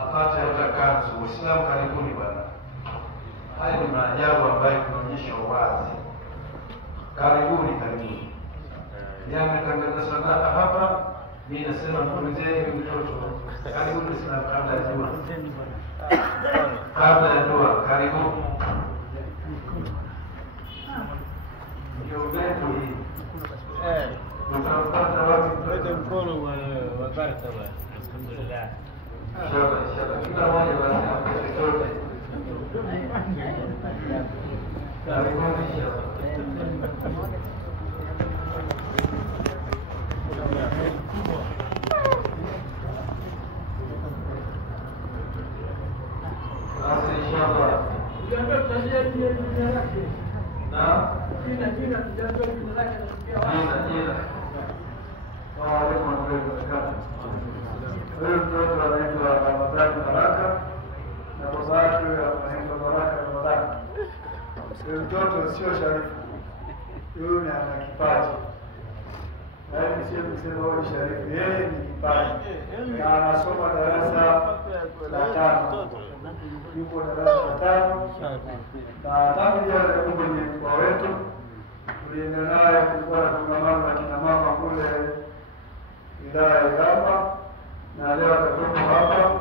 apate hata kanzu. Waislamu karibuni bwana. Haya ni maajabu ambayo kuonyesha wazi. Karibuni. Yametangaza sadaka hapa, mimi nasema mkurizeni mtoto. Karibuni sana kabla ya dua. Kabla ya dua, karibuni. Ndio letu hii. Utapata wapi mkono wa baraka bwana. Alhamdulillah. Inshallah. Kila mmoja basi apate chote. Karibuni inshallah. Huyu mtoto anaitwa Ramadhani Baraka na baba yake anaitwa Baraka Ramadhani. Huyu mtoto sio Sharifu, huyu ana kipaji. Yaani sio kusema huyu Sharifu, yeye ni kipaji. Na anasoma darasa la 5. Yuko darasa la 5. Na tangu jana kwenye mkoa wetu tulienda naye kulikuwa na kongamano la kina mama kule wilaya ya Iramba, na leo atakuwa hapa.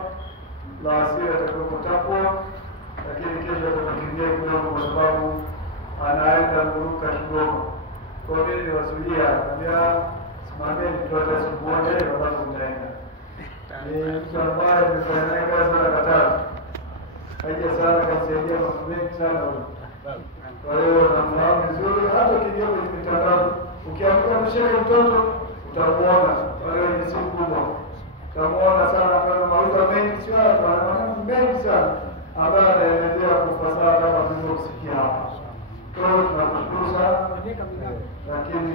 La asili atakuwa Tapwa, lakini kesho atakimbia kidogo kwa sababu anaenda kuruka Kigoma. Kwa hiyo niwazuia kabla simameni mtoto asimuone alafu mtaenda. Ni mtu ambaye amefanya naye kazi mara kadhaa. Haija sana kasaidia mambo mengi sana. Kwa hiyo namfahamu vizuri, hata ukiingia kwenye mitandao ukiamka mshike mtoto utamuona. Kwa hiyo ni siku kubwa. Utamuona sana kwa mauzo mengi sana, mambo mengi sana ambayo anaendelea kufasaha kama tulivyosikia hapa. Kwa hiyo tunakushukuru sana. Lakini